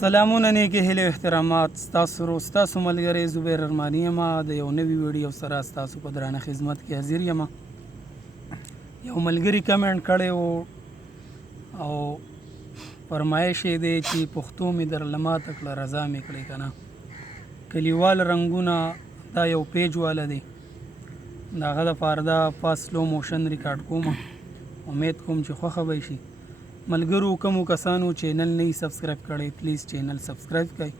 سلامونه نیکې هیلې او احترامات ستاسو ورو ستاسو ملګری زبیر ارماني یم د یو نوي ویډیو سره ستاسو په درانه خدمت کې حاضر یم. یو ملګري کمنټ کړی و او فرمایش یې دی چې پښتو مې درله ماته کړه رضا مې کړې که نه. کلیوال رنګونه دا یو پیج والا دی، د هغه دپاره دا فاست سلو موشن ریکارډ کوم. امید کوم چې خوښه به شي. ملګرو کومو کسانو چینل نه سبسکرایب کړی پلیز چینل سبسکرایب کړئ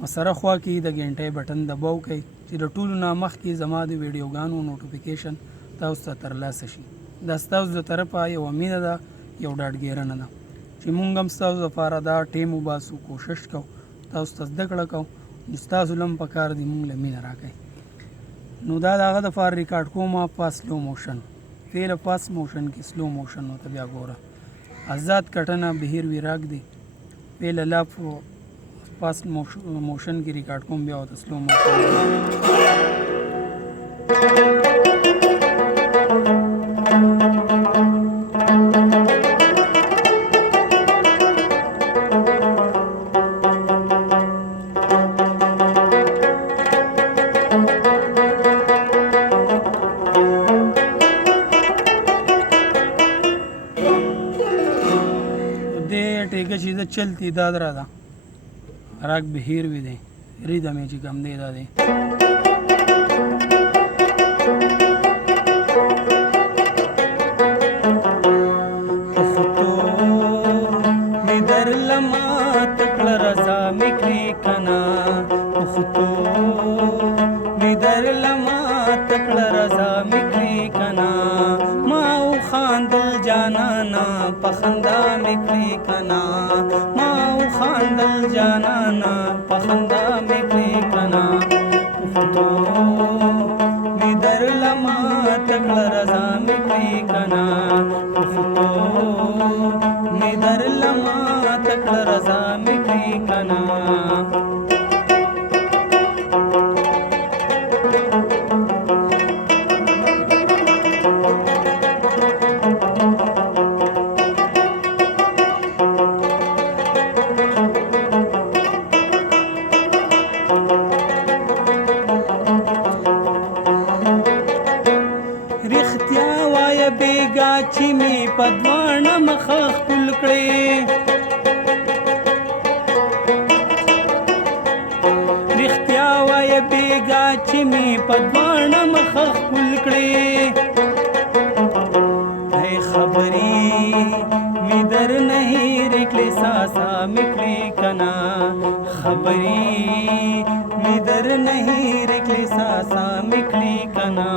او سره خوا کې د غنټۍ بټن دباو کړئ چې د ټولو نه مخکې زما د ویډیوګانو نوټیفیکیشن تاسو ته ترلاسه شي. دا ستاسو د طرفه یو مینه ده، یو ډاډګیرنه ده چې مونږ هم ستاسو دپاره دا ټیم وباسو، کوشش کوو تاسو ته زده کړه کوو، نو ستاسو له هم پکار دي مونږ له مینه راکړئ. نو دا د هغه دپاره ریکارډ کوم فاست سلو موشن. فعل فاست موشن کې سلو موشن ورته بیا ګوره. آزاد کټنه بهیر ویراګ دی فعل لاف فاست موشن کې ریکارډ کوم بیا ورته سلو موشن. ټیکه چې ده چلتی دا درا ده راګ بهیر وي دی ریدم یې چې کم دی دا دی. پښتو مې درله ماته کړه رضا مې کړې که نه، پښتو مې درله ماته کړه رضا مې کړې که نه، ما وخاندل جانانا په خندا مې کړې که نه، ما وخاندل جانانا په خندا مې کړې که نه. پښتو مې درله ماته کړه رضا مې کړې که نه، پښتو مې درله ماته کړه رضا مې کړې که نه. رښتیا وایه بیګا چې مې په دواړه مخه ښکل کړې، رښتیا وایه بیګا چې مې په دواړه مخه ښکل کړې. ای خبرې مې در نه هېرې کړې ساسا مې کړې که نه، خبرې مې در نه هېرې کړې ساسا مې کړې که نه،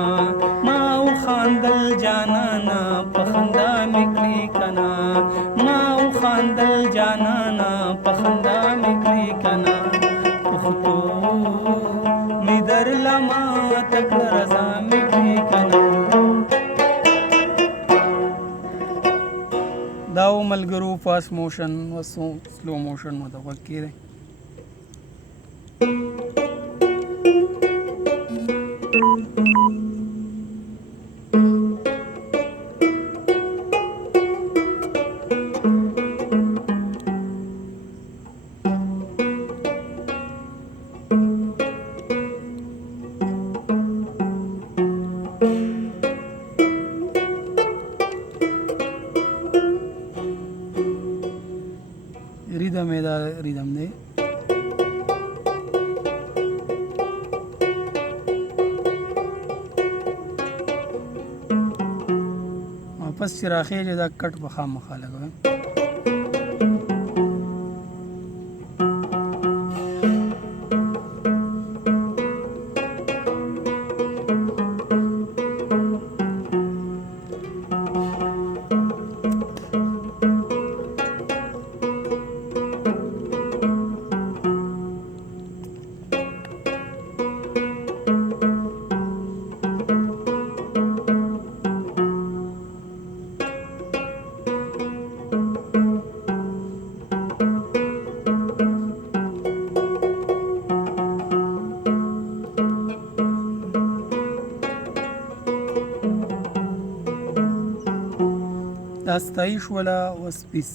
ما وخاندل جانانا په خندا مې کړې که نه، ما وخاندل جانانا په خندا مې کړې که نه. پښتو مې درله ماته کړه رضا مې کړې که نه. دا و ملګرو فاست موشن و سلو موشن ورته غوږ کېږدئ. ریدم یې دا ریدم دی. واپس چې راخېږي دا کټ به خامخا لګوم. دا ستایش ولا وسپیس.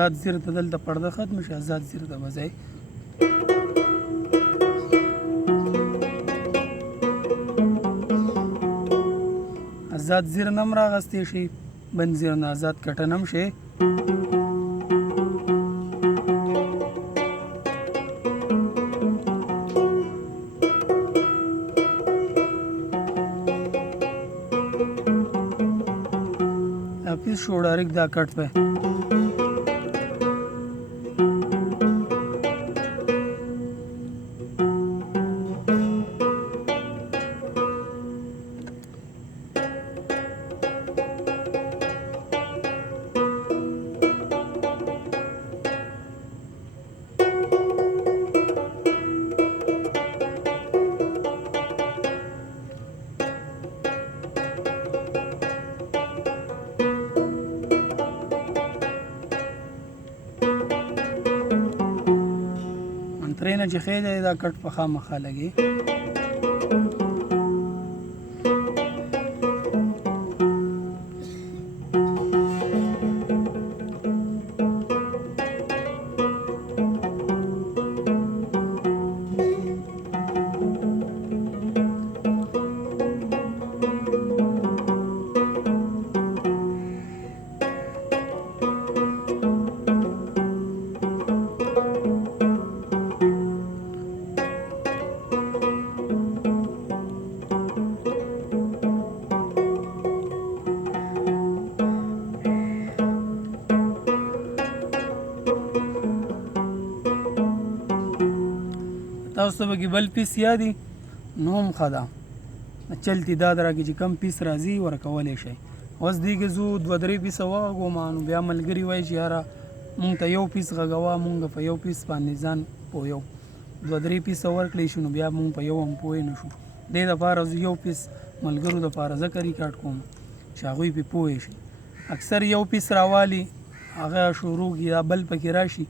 آزاد زیر ته دلته پرده ختم شي آزاد زیر ته به ځئ آزاد زیر نه هم راغستی شي بند زیر نه آزاد کټن هم شي پیس شو ډایرکټ دا کټ په ترېنه چې ښې دی دا کټ په خامخا لګي تاسو ته به بل پیس یادي نو هم ښه ده چلتي دا راکې چې کم پیس راځي ورکولی شئ اوس دې کې زه 2-3 پیسه وغږوم نو بیا ملګري وایي چې یاره مونږ ته یو پیس غږوه مونږ په یو پیس باندې ځان پوهیو 2-3 پیسه ورکړی شو نو بیا مونږ په یو هم پوه نه شو دې دپاره زه یو پیس ملګرو دپاره ځکه ریکارډ کوم چې هغوی پې پوه شي اکثر یو پیس راوالي هغه شروع کړي دا بل پکې راشي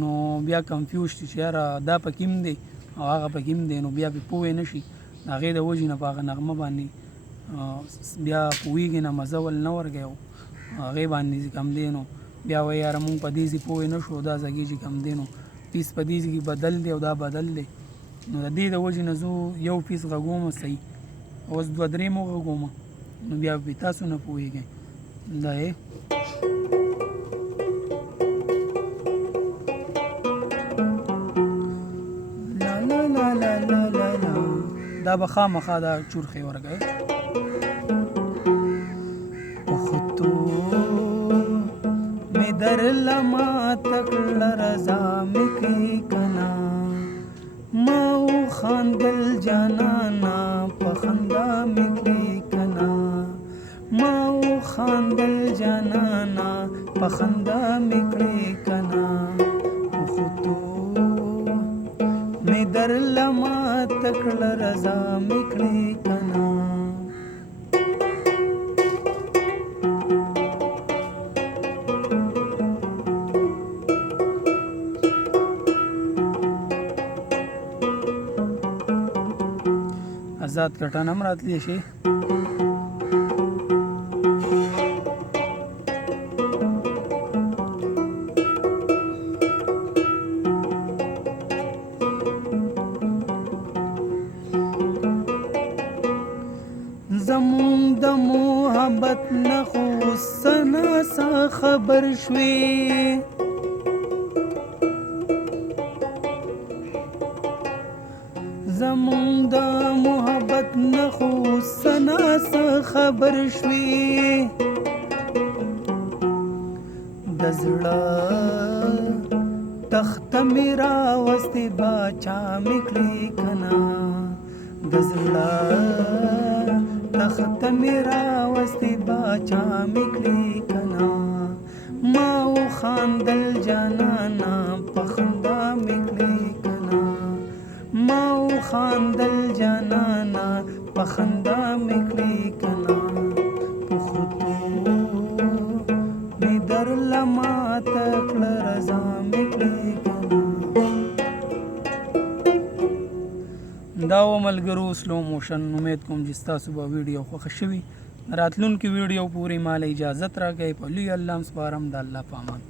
نو بیا کنفیوز شي چې یاره دا پکې هم دی او هغه پکې هم دی نو بیا پې پوه نه شي د هغې د وجې نه په هغه نغمه باندې بیا پوهېږي نه مزه ول نه ورکوي او هغې باندې چې کوم دی نو بیا وایي یاره مونږ په دې ځای پوه نه شو دا ځګې چې کوم دی نو پیس په دې ځای کې بدل دی او دا بدل دی نو د دې د وجې نه زه یو پیس غږوم صحیح اوس 2-3 مو غږوم نو بیا پې تاسو نه پوهېږئ دا یې دا به خامخا دا چورخې ورکوي پختو مې درله ماته کړله رضا مې کړې که نه ما وخندل جانانه په خندا مې کړې که نه ما وخندل جانانه په خندا مې کړې که نه پختو مې درله ماته کړله رضا مې کړې که نه آزاد کټن هم راتلی شي زمون د محبت نه خو سنا سا خبر شوي زمون د محبت نه خو سنا سا خبر شوي د زړه تخته مې راوستې باچا مې کړې که نه د زړه تخته مې راوستې باچا مې کړې که نه ما وخندل جانانه په خندا مې کړې که نه ما وخندل جانانه په خندا مې کړې که نه پختو مې درله ماته کړه رضا مې کړې که نه دا و ملګرو سلو موشن امید کوم چې ستاسو به ویډیو خوښه شوي راتلونکي ویډیو پورې مال اجازت راکړئ په لوی الله سپارم د الله په امان